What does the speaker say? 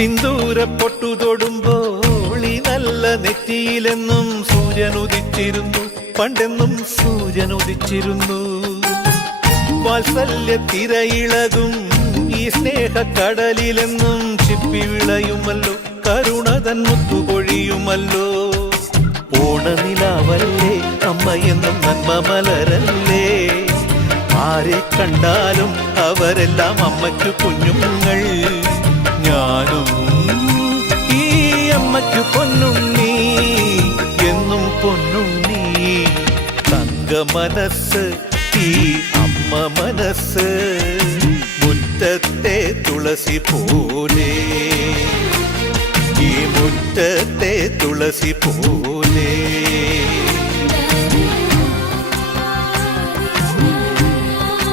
സിന്ദൂര പൊട്ടു തൊടുമ്പോൾ ഈ നല്ല നെറ്റിയിലെന്നും സൂര്യൻ ഉദിച്ചിരുന്നു, പണ്ടെന്നും സൂര്യൻ ഉദിച്ചിരുന്നു. വാത്സല്യ തിരയിളകും ഈ സ്നേഹക്കടലിലെന്നും ചിപ്പി വിളയുമല്ലോ, കരുണതൻ മുത്തുപൊഴിയുമല്ലോ. ഓണനിലാവല്ലേ അമ്മയെന്നും നന്മ മലരല്ലേ, ആരെ കണ്ടാലും അവരെല്ലാം അമ്മയ്ക്കു കുഞ്ഞുങ്ങൾ. ഞാനും ഈ അമ്മയ്ക്കു പൊന്നുണ്ണി, എന്നും പൊന്നുണ്ണി. തങ്ക മനസ്സ് ഈ അമ്മ മനസ്സ്, മുറ്റത്തെ തുളസി പോലെ, ഈ മുറ്റത്തെ തുളസി പോലെ.